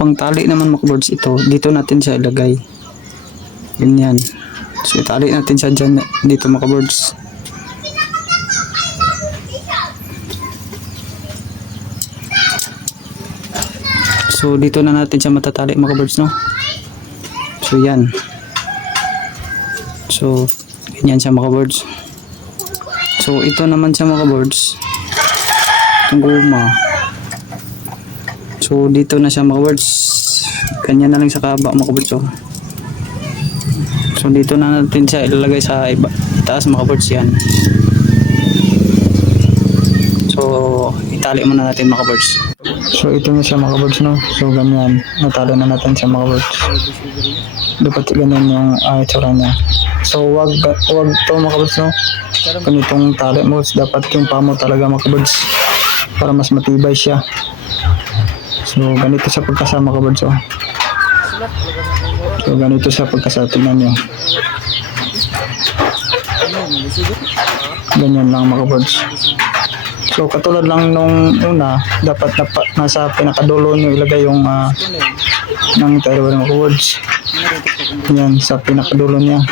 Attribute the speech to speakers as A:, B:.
A: pang tali naman mga birds ito, dito natin siya ilagay. Ganyan. So itali natin siya dyan, dito mga birds. So dito na natin siya matatali mga birds no. So yan. So ganyan siya mga birds. So ito naman siya mga birds. Itong guma. So dito na siya mga birds. Ganyan na lang sa kaba mga birds oh. So dito na natin siya ilalagay sa iba, taas mga birds yan. So itali muna natin mga birds. So ito na siya mga birds no. So ganyan. Natalo na natin siya mga birds. Dapat ganyan yung uh, itsura niya. So wag wag to mga birds no. Ganitong tali mo dapat yung pamo talaga mga birds para mas matibay siya. So ganito sa pagkasama mga birds oh. So ganito sa pagkasama tingnan niyo. Ganyan lang mga birds. So katulad lang nung una, dapat dapat nasa pinakadulo nyo ilagay yung uh, ng Taiwan words. Yan, sa pinakadulo niya.